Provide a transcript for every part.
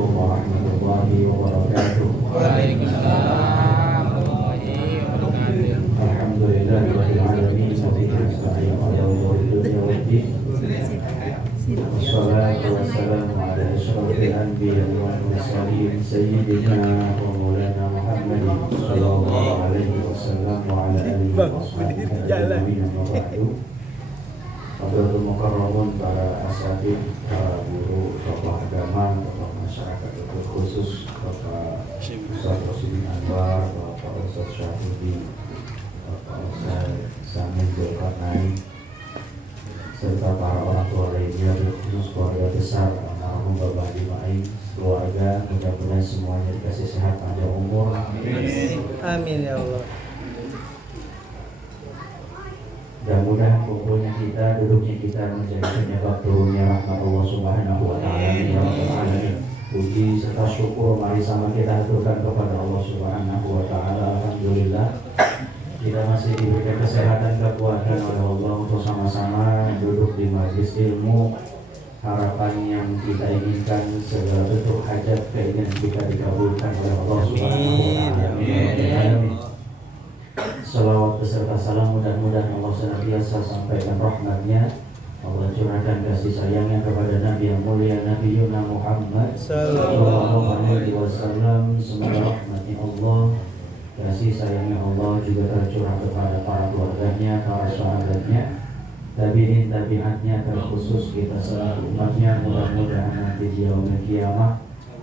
warahmatullahi wabarakatuh. Waalaikumsalam warahmatullahi wabarakatuh. Alhamdulillahirabbil alamin wabihi nasta'inu ala umuri dunya waddin. Wassalatu wassalamu ala asyrafil anbiya'i wal mursalin sayyidina wa maulana Muhammadin sallallahu alaihi wasallam wa ala alihi washabbihi ajma'in. Amma ba'du. Hadratul mukarramun, para asatidz, para guru, tokoh agama, tokoh masyarakat, khusus Bapak Ustaz Rosidin Anwar, Bapak Ustaz Syahudi, Bapak Ustaz Samin Zulkarnain, serta para orang tua lainnya, khusus keluarga besar almarhum Bapak Haji Ma'in, keluarga, mudah-mudahan semuanya dikasih sehat panjang umur. Amin ya Allah. Mudah-mudahan kumpulnya kita, duduknya kita menjadi penyebab turunnya rahmat Allah Subhanahu wa Ta'ala. Ya Rabbal Alamin. Puji serta syukur mari sama kita aturkan kepada Allah Subhanahu wa Ta'ala. Alhamdulillah kita masih diberikan kesehatan, kekuatan oleh Allah untuk sama-sama duduk di majelis ilmu. Harapan yang kita inginkan, segala bentuk hajat keinginan kita dikabulkan oleh Allah Subhanahu wa Ta'ala. Amin. Salawat beserta salam mudah-mudahan Allah senantiasa sampaikan rahmatnya, Allah curahkan kasih sayangnya kepada Nabi yang mulia, Nabi Yuna Muhammad sallallahu alaihi wasallam. Semoga rahmatnya Allah, kasih sayangnya Allah juga tercurah kepada para keluarganya, para sahabatnya, tabi'in tabi'atnya, terkhusus kita selaku umatnya. Mudah-mudahan nanti di yaumil qiyamah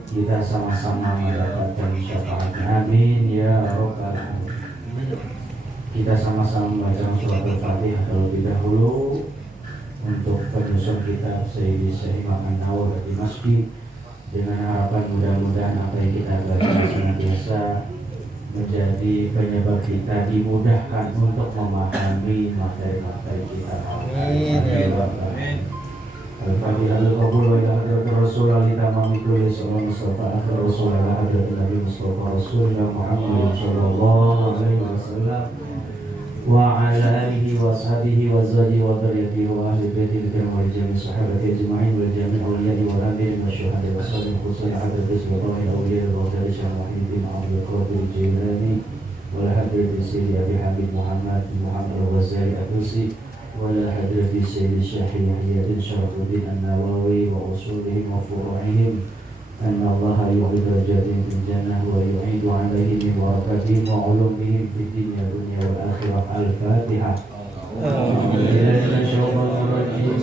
kita sama-sama mendapatkan syafaatnya. Amin ya rabbal alamin. Kita sama-sama membaca surat Al-Fatihah terlebih dahulu untuk penyusun kitab Sayyidi Syekh Imam An-Nawawi di masjid, dengan harapan mudah-mudahan apa yang kita baca senantiasa menjadi penyebab kita dimudahkan untuk memahami materi-materi kita. Amin. Al-Fatihah al-Qabul wa ila hadratir Rasul al-Tamam kulli sallallahu Mustafa akhir Rasul ila hadratir Nabi Mustafa Rasulullah Muhammad sallallahu alaihi wasallam wa ala alihi wa sahbihi wa zadi wa dzurriyyatihi wa ahli baitihi wa jami' sahabati ajma'in wa jami' awliya'i wa nabiyin wa syuhada'i wa salihin khusus hadratis wa ta'ala awliya'i wa dzurriyyati Muhammadin Abdul Qadir Jilani wa la hadratis Sayyidi Abi Habib Muhammad al-Ghazali Al-Tusi wa la hadratis Sayyidi Syekh Yahya bin Syarafuddin An-Nawawi wa usulihim wa furu'ihim. أن الله يعيد رجالهم في الجنة ويعيد عليهم من بركاتهم وعلومهم في الدنيا والآخرة. الفاتحة.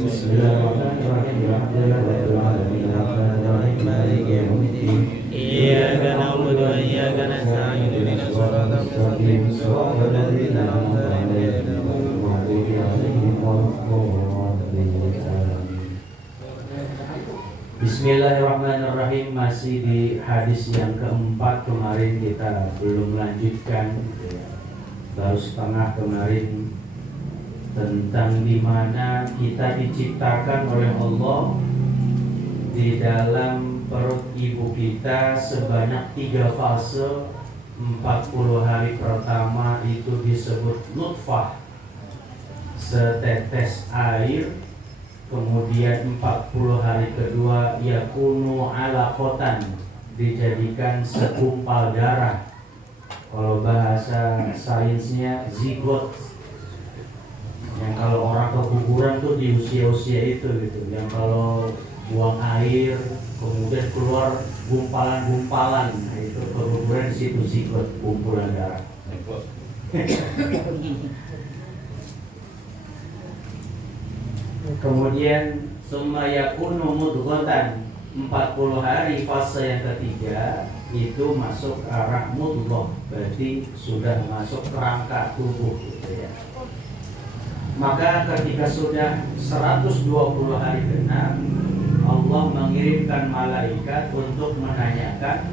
بسم الله الرحمن الرحيم. الحمد لله رب العالمين الرحمن الرحيم مالك يوم الدين إياك نعبد وإياك نستعين اهدنا الصراط المستقيم صراط الذين أنعمت عليهم غير المغضوب عليهم ولا الضالين. Bismillahirrahmanirrahim. Masih di hadis yang keempat. Kemarin kita belum melanjutkan, baru setengah kemarin, tentang dimana kita diciptakan oleh Allah di dalam perut ibu kita sebanyak 3 fase. 40 hari pertama itu disebut nutfah, setetes air. Kemudian 40 hari kedua yakunu alaqatan, dijadikan segumpal darah. Kalau bahasa sainsnya zigot. Yang kalau orang keguguran tuh di usia-usia itu gitu. Yang kalau buang air kemudian keluar gumpalan-gumpalan, nah, itu keguguran di situ zigot, kumpulan darah. Kemudian summa yakunu mudghatan, 40 hari fase yang ketiga itu masuk arah mudghah, berarti sudah masuk kerangka tubuh gitu ya. Maka ketika sudah 120 hari genap, Allah mengirimkan malaikat untuk menanyakan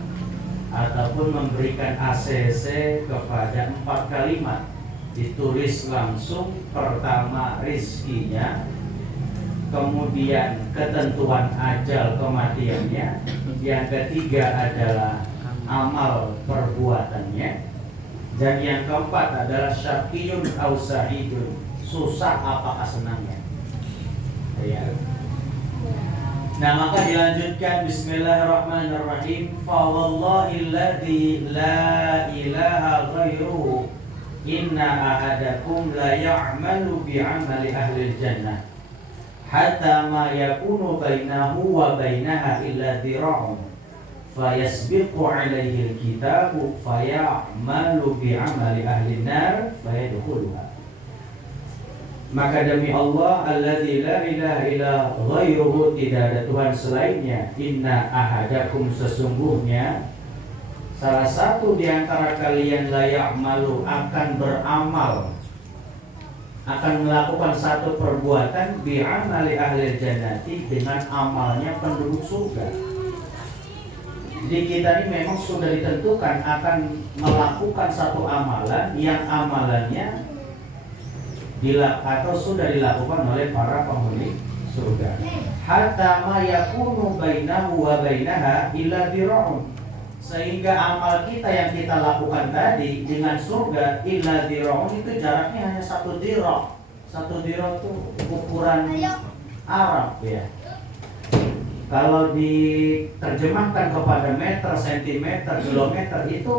ataupun memberikan ACC kepada 4 kalimat. Ditulis langsung, pertama rizkinya, kemudian ketentuan ajal kematiannya, yang ketiga adalah amal perbuatannya, dan yang keempat adalah syaqiyun aw sa'idun, susah apakah senangnya. Ya. Nah, maka dilanjutkan bismillahirrahmanirrahim. Fa wallahilladzi la ilaha ghairuhu inna ahadakum la ya'malu bi'amali ahli jannah hatta ma yakunu bainahu wa bainaha illa dhira'un fayasbiqu 'alaihi al-kitabu faya'malu bi'amali ahli an-nar fayadkhuluha. Maka demi Allah alladzi la ilaha illa ghairuhu, tidak ada Tuhan selainnya, inna ahadakum, sesungguhnya salah satu di antara kalian la ya'malu, akan beramal, akan melakukan satu perbuatan bi'amali ahli jannati, dengan amalnya penduduk surga. Jadi kita ini memang sudah ditentukan akan melakukan satu amalan yang amalannya atau sudah dilakukan oleh para penghuni surga. Hatta ma yakunu bainahu wa bainaha illa dira'un, sehingga amal kita yang kita lakukan tadi dengan surga illa dira'un, itu jaraknya hanya 1 dira'. 1 dira' itu ukuran Arab ya. Kalau diterjemahkan kepada meter, sentimeter, kilometer, itu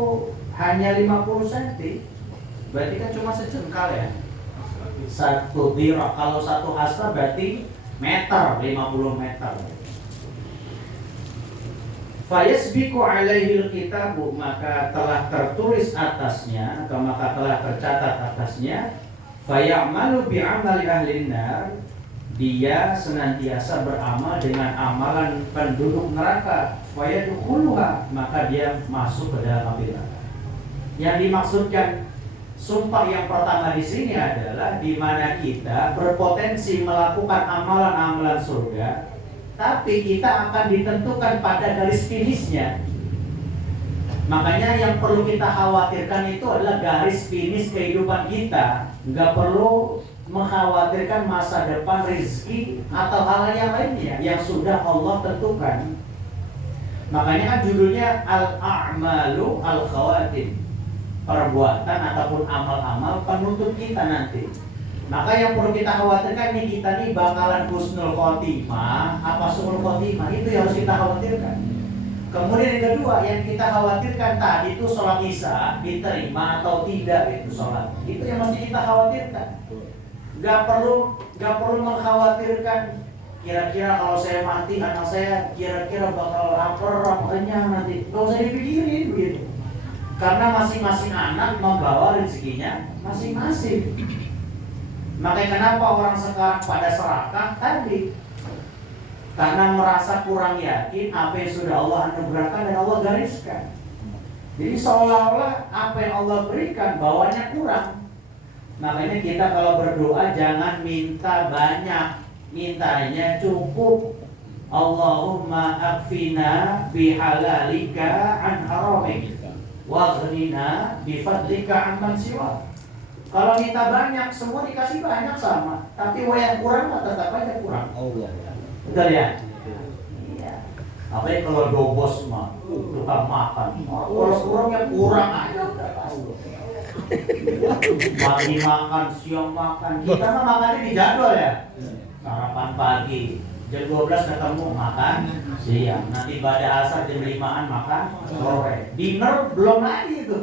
hanya 50 cm. Berarti kan cuma sejengkal ya. 1 dira', kalau 1 hasta berarti meter, 50 meter. Fayasbiqu 'alaihi al-kitabu, maka telah tertulis atasnya, atau maka telah tercatat atasnya, fayamalu bi'amali ahli nar, dia senantiasa beramal dengan amalan penduduk neraka, fayadkhuluha, maka dia masuk ke dalam api neraka. Yang dimaksudkan sumpah yang pertama di sini adalah di mana kita berpotensi melakukan amalan-amalan surga, tapi kita akan ditentukan pada garis finishnya. Makanya yang perlu kita khawatirkan itu adalah garis finish kehidupan kita. Nggak perlu mengkhawatirkan masa depan, rezeki, atau hal yang lainnya yang sudah Allah tentukan. Makanya kan judulnya Al-A'malu Al-Khawatim, perbuatan ataupun amal-amal penutup kita nanti. Maka yang perlu kita khawatirkan nih, kita nih bakalan husnul khotimah apa su'ul khotimah, itu yang harus kita khawatirkan. Kemudian yang kedua yang kita khawatirkan tadi itu sholat isya diterima atau tidak, itu sholat, itu yang mesti kita khawatirkan. Gak perlu mengkhawatirkan kira-kira kalau saya mati anak saya kira-kira bakal lapar apa kenyang nanti. Gak usah dipikirin begitu. Karena masing-masing anak membawa rezekinya masing-masing. Makanya kenapa orang sekarang pada serakah tadi? Karena merasa kurang yakin apa yang sudah Allah anugerahkan dan Allah gariskan. Jadi seolah-olah apa yang Allah berikan bawahnya kurang. Makanya kita kalau berdoa jangan minta banyak, mintanya cukup. Allahumma akfina bihalalika an haramik waghnina bifadlika amman siwa. Kalau minta banyak, semua dikasih banyak sama, tapi yang kurang tetap aja kurang. Betul ya? Iya. Apalagi kalau dobos mah, tukang makan. Orang yang kurang aja udah pasti. Pagi makan, siang makan. Kita mah makannya di jadwal ya. Sarapan pagi, jam 12 ketemu makan siang. Nanti pada asar jam 5-an makan sore. Dinner belum lagi itu.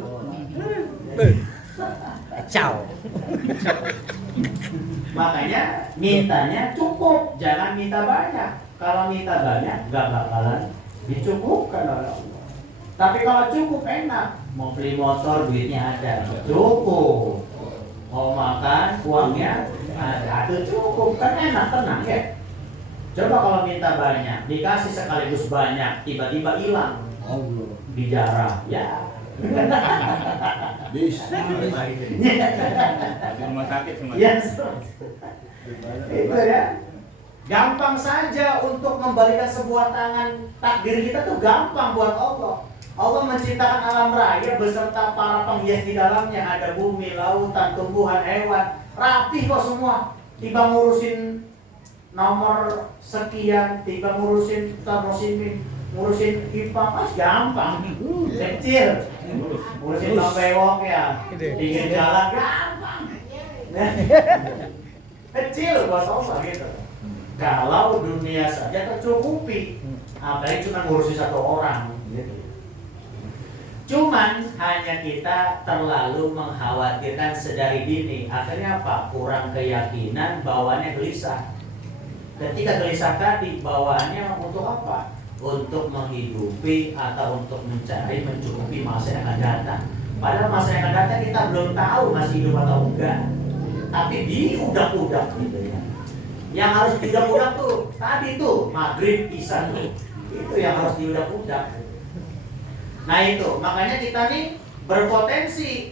Ciao. Makanya mintanya cukup, jangan minta banyak. Kalau minta banyak gak bakalan dicukupkan oleh Allah. Tapi kalau cukup enak, mau beli motor duitnya ada, cukup. Mau makan uangnya ada, itu cukup, kan enak, tenang ya. Coba kalau minta banyak, dikasih sekaligus banyak, tiba-tiba hilang, dijarah, ya. Bisa. Di rumah sakit semua. Yes. Itu ya. Gampang saja untuk membalikan sebuah tangan. Takdir kita tuh gampang buat Allah. Allah menciptakan alam raya beserta para penghias di dalamnya. Ada bumi, lautan, tumbuhan, hewan. Rapi kok semua. Tiba ngurusin nomor sekian, tiba ngurusin termosimin, ngurusin IPA, pas gampang. Kecil. Ngurusin bewok ya, pinggir jalan gampang. Kecil buat Allah gitu. Kalau dunia saja tercukupi, apalagi cuma ngurusin satu orang gitu. Cuman hanya kita terlalu mengkhawatirkan sedari dini. Akhirnya apa? Kurang keyakinan, bawaannya gelisah. Ketika gelisah tadi, bawaannya untuk apa? Untuk menghidupi atau untuk mencari, mencukupi masa yang akan datang. Padahal masa yang akan datang kita belum tahu masih hidup atau enggak. Tapi diudak-udak gitu ya. Yang harus diudak-udak tuh tadi tuh maghrib isya tuh. Itu yang harus diudak-udak. Nah itu, makanya kita nih berpotensi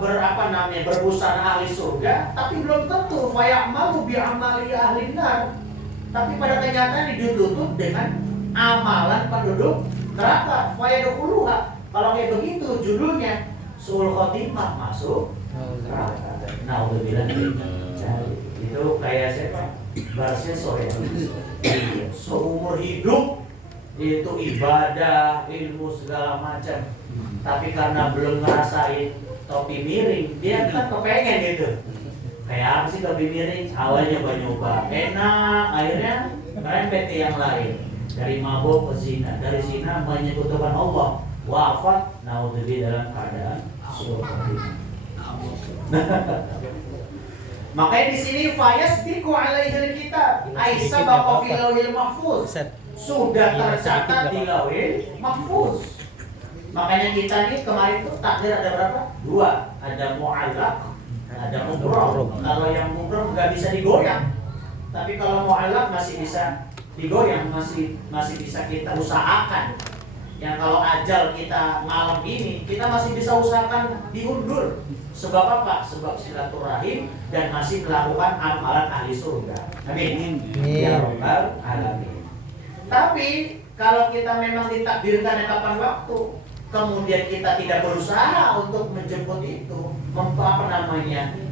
berbusana ahli surga, tapi belum tentu fayamalu bi amali ahli nar. Tapi pada kenyataan ditutup dengan amalan penduduk neraka. Fayadkhuluha. Kalau kayak begitu judulnya suul khotimah, masuk neraka. Naudzubillah. Itu kayak siapa? Barseso ya. Seumur hidup itu ibadah, ilmu segala macam. Tapi karena belum ngerasain topi miring, dia kan kepengen gitu. Kayak apa sih topi miring? Awalnya nyoba enak, akhirnya merembet ke yang lain. Dari mabuk ke zina, dari zina menyekutukan Allah, wafat, naudzubillah dalam keadaan seperti ini. Makanya di sini fayasbiqu alaihil kitab, Aisyah baqa fil lauhil mahfuz. Sudah tercatat di lauhil mahfuz. Makanya kita nih kemarin tuh takdir ada berapa? 2. Ada mu'allaq, ada mubram. Kalau yang mubram nggak bisa digoyang. Tapi kalau mu'allaq masih bisa digoyang, masih bisa kita usahakan. Yang kalau ajal kita malam ini, kita masih bisa usahakan diundur. Sebab apa? Sebab silaturahim dan masih melakukan amalan ahli surga. Amin. Ya Rabbal alamin. Tapi kalau kita memang ditakdirkan kapan waktu, kemudian kita tidak berusaha untuk menjemput itu,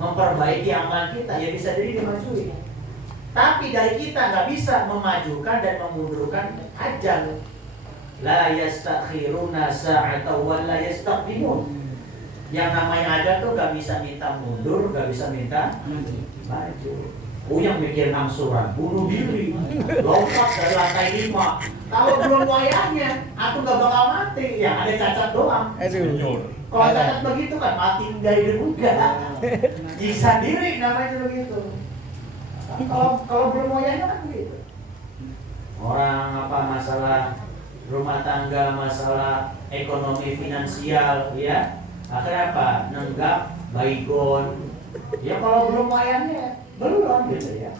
memperbaiki amalan kita, ya bisa jadi dimajuin. Tapi dari kita nggak bisa memajukan dan memundurkan ajal. La yastakhiruna sa'atan wa la yastaqdimun. Yang namanya ajal tuh nggak bisa minta mundur, nggak bisa minta maju. Yang mikir angsuran, bunuh diri, lompat dari lantai 5. Kalau belum wayahnya, aku nggak bakal mati. Yang ada cacat doang. Kalau cacat begitu kan mati nggak hidup enggak. Nyiksa diri namanya begitu. Kalau belum wayahnya kan begitu. Orang masalah rumah tangga, masalah ekonomi finansial, ya akhirnya apa? Nenggak, baygon. Ya kalau belum wayahnya belum gitu ya.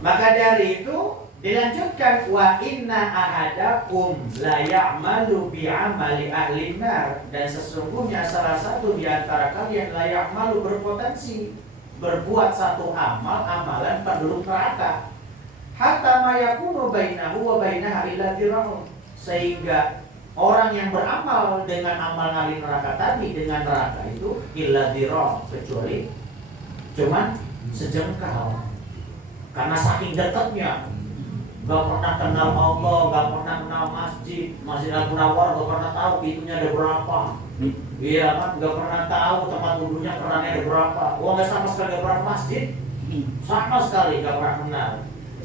Maka dari itu dilanjutkan wa inna ahadakum la ya'malu bi amali ahli nar, dan sesungguhnya salah satu di antara kalian la ya'malu berpotensi berbuat satu amalan penduduk neraka, hatta ma yakunu bainahu wa bainaha illa dirahum, sehingga orang yang beramal dengan amal ahli neraka tadi dengan neraka itu illa dirahum, kecuali cuman sejengkal. Karena saking dekatnya, gak pernah kenal Allah, gak pernah kenal Masjid Al-Munawwar, gak pernah tahu pintunya ada berapa. Iya kan, gak pernah tahu tempat wudhunya kerannya ada berapa. Gak sama sekali gak pernah masjid, sama sekali gak pernah kenal.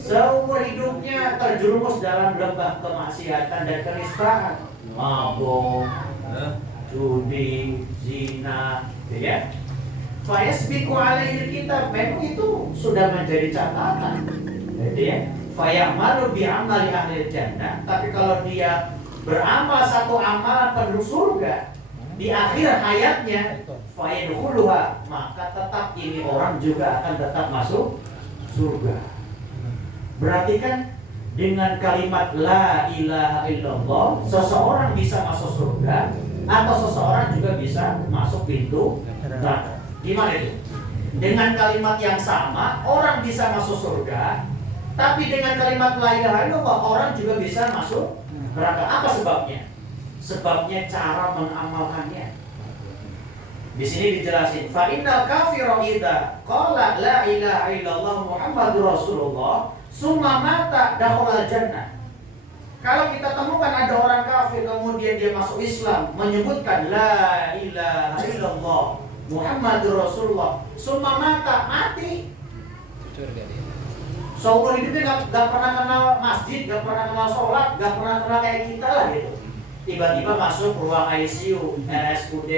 Seumur hidupnya terjerumus dalam lembah kemaksiatan dan kenistaan, mabuk, judi, zina, ya. Fayasbiqu alaihi kitab, memang itu sudah menjadi catatan. Jadi ya, fayamalu bi amali ahli jannah, tapi kalau dia beramal satu amalan penduduk surga di akhir hayatnya, fayadkhuluha, maka tetap ini orang juga akan tetap masuk surga. Berarti kan dengan kalimat la ilaha illallah seseorang bisa masuk surga, atau seseorang juga bisa masuk pintu neraka. Gimana itu? Dengan kalimat yang sama orang bisa masuk surga, tapi dengan kalimat la ilaha illallah orang juga bisa masuk neraka. Apa sebabnya? Sebabnya cara mengamalkannya. Di sini dijelasin, fa innal kafira idza qala la ilaha illallah Muhammadur Rasulullah summa mata dakhala jannah. Kalau kita temukan ada orang kafir kemudian dia masuk Islam menyebutkan la ilaha illallah Muhammadur Rasulullah. Summa mati. Surga dia. Seumur hidupnya gak pernah kenal masjid, gak pernah kenal sholat, gak pernah kenal kayak kita lah gitu. Tiba-tiba masuk ruang ICU, RSUD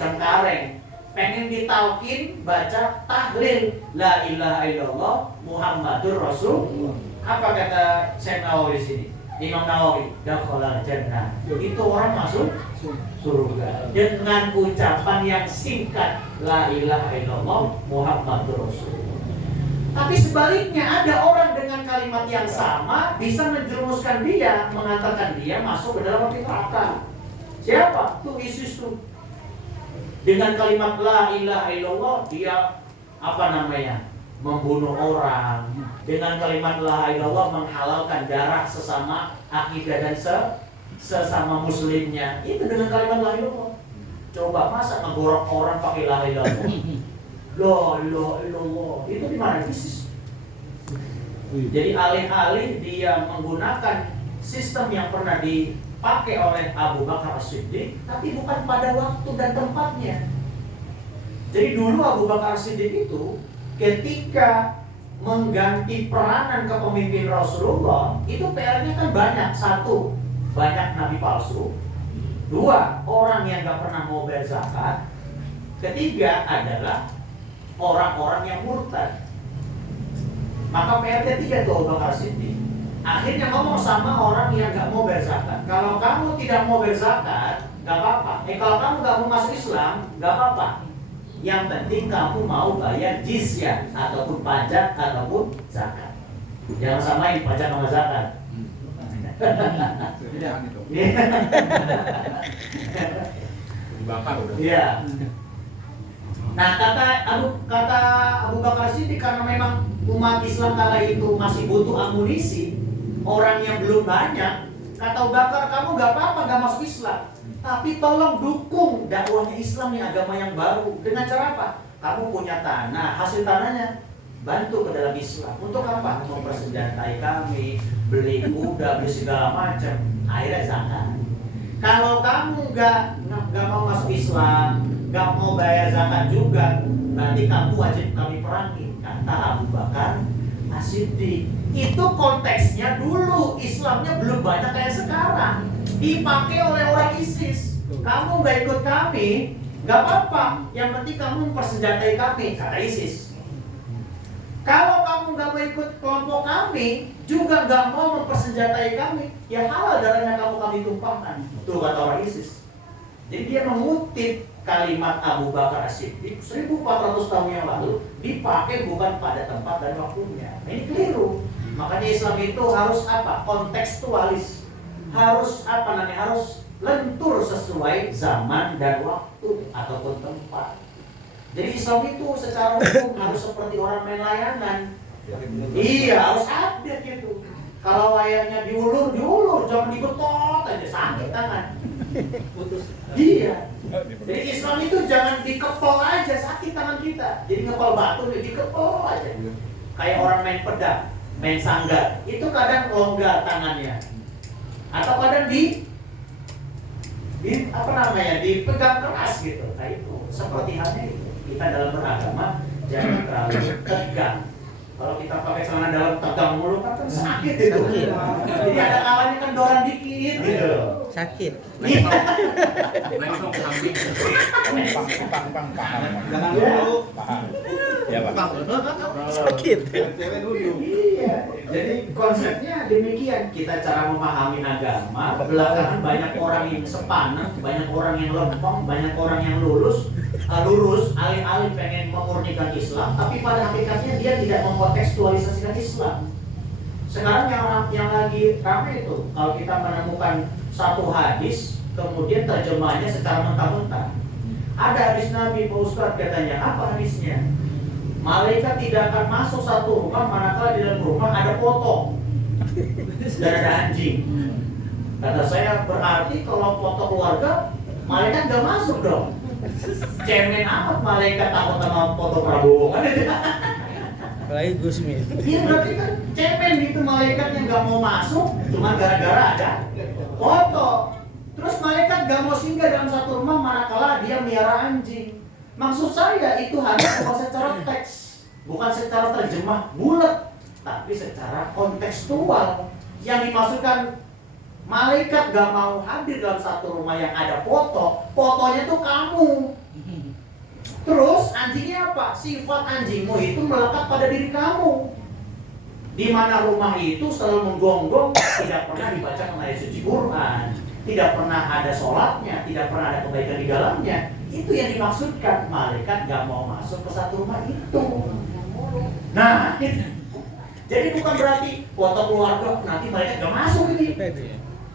Cengkareng, pengen ditalkin baca tahlil La ilaha illallah Muhammadur Rasulullah. Apa kata Syekh Nawawi di sini? Imam Nawawi, dakhalal jannah. Itu orang masuk surga dengan ucapan yang singkat La ilaha illallah Muhammadur Rasulullah. Tapi sebaliknya ada orang dengan kalimat yang sama bisa menjerumuskan dia, mengantarkan dia masuk ke dalam api neraka. Siapa? Tuh ISIS tuh. Dengan kalimat La ilaha illallah dia membunuh orang. Dengan kalimat La ilaha illallah menghalalkan darah sesama akidah dan sesama muslimnya. Itu dengan kalimat La ilaha illallah. Coba masa ngegorok orang pakai La ilaha illallah. La ilaha illallah. Itu di mana ISIS? Jadi alih-alih dia menggunakan sistem yang pernah dipakai oleh Abu Bakar As-Siddiq, tapi bukan pada waktu dan tempatnya. Jadi dulu Abu Bakar As-Siddiq itu ketika mengganti peranan kepemimpinan Rasulullah, itu PR-nya kan banyak. Satu, banyak nabi palsu. Dua, orang yang gak pernah mau bayar zakat. Ketiga adalah orang-orang yang murtad. Maka PR-nya tiga tuh Abu Bakar Siddiq. Akhirnya ngomong sama orang yang gak mau bayar zakat, kalau kamu tidak mau bayar zakat, gak apa-apa. Kalau kamu gak mau masuk Islam, gak apa-apa. Yang penting kamu mau bayar jizyah ataupun pajak ataupun zakat. Jangan samain pajak sama zakat. Dibakar udah. Iya. Nah kata Abu Bakar Siddiq, karena memang umat Islam kala itu masih butuh amunisi, orang yang belum banyak, kata Abu Bakar, kamu gak apa-apa gak masuk Islam, tapi tolong dukung dakwahnya Islam nih, agama yang baru. Dengan cara apa? Kamu punya tanah, hasil tanahnya bantu ke dalam Islam. Untuk apa? Mempersenjatai kami, beli kuda, beli segala macam. Akhirnya zakat. Kalau kamu gak mau masuk Islam, gak mau bayar zakat juga, nanti kamu wajib kami perangi, kata Abu Bakar As-Siddiq. Itu konteksnya dulu, Islamnya belum banyak kayak sekarang. Dipakai oleh orang ISIS. Kamu gak ikut kami, gak apa-apa, yang penting kamu mempersenjatai kami, kata ISIS. Kalau kamu gak mau ikut kelompok kami, juga gak mau mempersenjatai kami, ya halal darahnya kami tumpahkan. Tuh kata orang ISIS. Jadi dia mengutip kalimat Abu Bakar As-Siddiq 1400 tahun yang lalu, dipakai bukan pada tempat dan waktunya. Ini keliru. Makanya Islam itu harus apa? Kontekstualis. Harus harus lentur sesuai zaman dan waktu ataupun tempat. Jadi Islam itu secara hukum harus seperti orang main layangan. Iya, harus update gitu. Kalau wayarnya diulur, jangan dibetot aja, sakit tangan. Putus. Iya. Jadi Islam itu jangan dikepol aja, sakit tangan kita. Jadi ngepol batu, dikepol aja. Kayak orang main pedang, main sanggar, itu kadang longgar tangannya. Atau kadang dipegang keras gitu. Nah itu seperti halnya itu. Kita dalam beragama jangan terlalu tegang. Kalau kita pakai celana dalam tegang mulu kan sakit itu. Jadi ada kalanya kendoran dikit gitu. Sakit. Langsung ke samping. Jangan dulu. Ya Pak. Sakit. Iya. Jadi konsepnya demikian. Kita cara memahami agama. Belakangan banyak orang yang sepaneng, banyak orang yang lempeng, banyak orang yang lurus, alih-alih pengen memurnikan Islam, tapi pada hakikatnya dia tidak mengkontekstualisasikan Islam. Sekarang yang lagi ramai itu, kalau kita menemukan satu hadis, kemudian terjemahnya secara mentah-mentah. Ada hadis Nabi, Pak Ustadz katanya, apa hadisnya? Malaikat tidak akan masuk satu rumah manakala di dalam rumah ada foto dan ada anjing. Kata saya, berarti kalau foto keluarga, malaikat gak masuk dong. Cemen amat malaikat takut sama foto Prabowo kan? Apalagi Gusmi. Iya berarti kan cemen gitu, malaikat yang gak mau masuk cuma gara-gara ada foto. Terus malaikat gak mau singgah dalam satu rumah manakala dia miara anjing. Maksud saya itu hanya bukan secara teks, bukan secara terjemah bulat, tapi secara kontekstual. Yang dimaksudkan malaikat gak mau hadir dalam satu rumah yang ada foto, fotonya tuh kamu. Terus anjingnya apa? Sifat anjingmu itu melekat pada diri kamu. Di mana rumah itu selalu menggonggong, tidak pernah dibaca ayat suci Quran, tidak pernah ada sholatnya, tidak pernah ada kebaikan di dalamnya. Itu yang dimaksudkan, malaikat gak mau masuk ke satu rumah itu. Nah, jadi bukan berarti foto keluarga nanti malaikat gak masuk ini.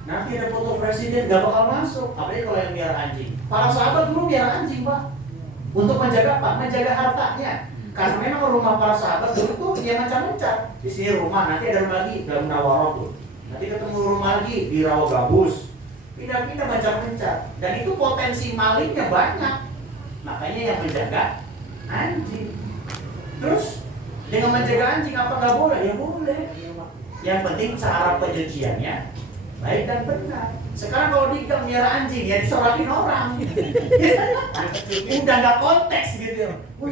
Nanti ada foto presiden gak bakal masuk. Apalagi kalau yang biara anjing. Para sahabat dulu biara anjing, Pak. Untuk menjaga apa? Menjaga hartanya. Karena memang rumah para sahabat dulu tuh dia mencar-mencar. Di sini rumah, nanti ada rumah lagi dalam Nawaroh tuh. Nanti ketemu rumah lagi di Rawagabus. Pindah-pindah mencar-mencar. Dan itu potensi malingnya banyak. Makanya yang menjaga anjing. Terus dengan menjaga anjing apa nggak boleh? Ya boleh. Yang penting cara pencuciannya baik dan benar. Sekarang kalau di gang miara anjing ya disorakin orang. Udah nggak konteks gitu. Oh,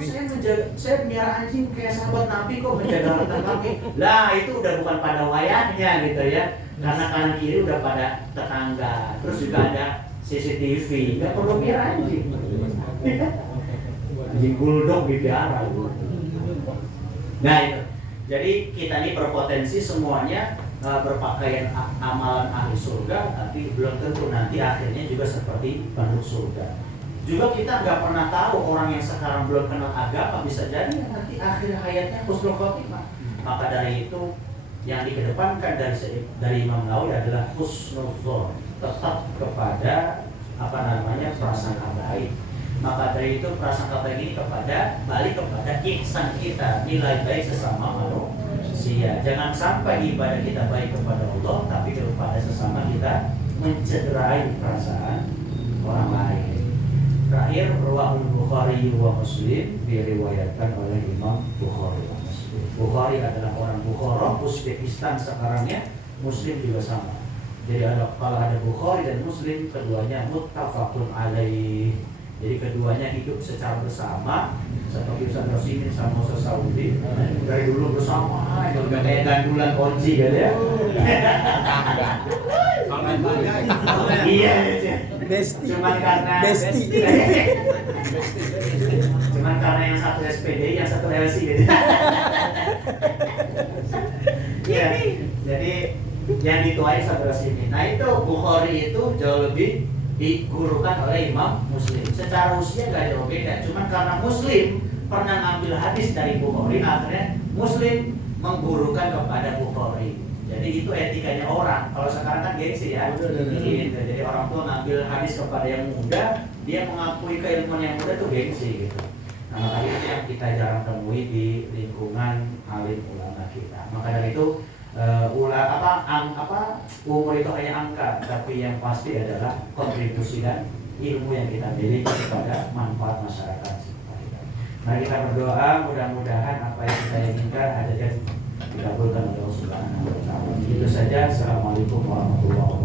saya miara anjing kayak sahabat Nabi kok menjaga harta kami. Lah itu udah bukan pada wayahnya gitu ya. Karena kanan kiri udah pada tetangga. Terus juga ada CCTV. Nggak perlu miara anjing. Anjing bulldog dipiara. Nah itu. Jadi kita ini berpotensi semuanya berpakaian amalan ahli surga, tapi belum tentu nanti akhirnya juga seperti penduduk surga. Juga kita nggak pernah tahu orang yang sekarang belum kenal agama bisa jadi nanti akhir hayatnya husnul khotimah. Maka dari itu yang dikedepankan dari Imam Nawawi adalah husnuzon, tetap kepada prasangka baik. Maka dari itu prasangka baik ini balik kepada ihsan kita, nilai baik sesama manusia. Jangan sampai ibadah kita baik kepada Allah, tapi kepada sesama kita mencederai perasaan orang lain. Terakhir, Rawahul Bukhari wa Muslim diriwayatkan oleh Imam Bukhari wa Muslim. Bukhari adalah orang Bukhara, Uzbekistan sekarangnya, Muslim juga sama. Jadi kalau ada Bukhari dan Muslim, keduanya muttafaqun alaih. Jadi keduanya hidup secara bersama, seperti Ustaz Rosimin sama Ustaz Saudi dari dulu bersama, juga kayak gandulan kunci gitu ya. Iya, Besti. Cuman karena yang satu SPD, yang satu LC gitu. Iya, jadi yang dituai Ustaz Rosimin. Nah itu Bukhari itu jauh lebih digurukan oleh Imam Muslim. Secara usia gak jauh beda, cuman karena Muslim pernah ngambil hadis dari Bukhari, akhirnya Muslim menggurukan kepada Bukhari. Jadi itu etikanya orang. Kalau sekarang kan gengsi ya. Gitu. Jadi orang tua ngambil hadis kepada yang muda, dia mengakui keilmuan yang muda tuh gengsi gitu. Nah makanya itu yang kita jarang temui di lingkungan alim ulama kita. Maka dari itu umur itu hanya angka, tapi yang pasti adalah kontribusi dan ilmu yang kita miliki kepada manfaat masyarakat. Nah kita berdoa mudah-mudahan apa yang kita inginkan ada dan dikabulkan oleh Allah Subhanahu wa taala. Itu saja. Assalamualaikum warahmatullahi wabarakatuh.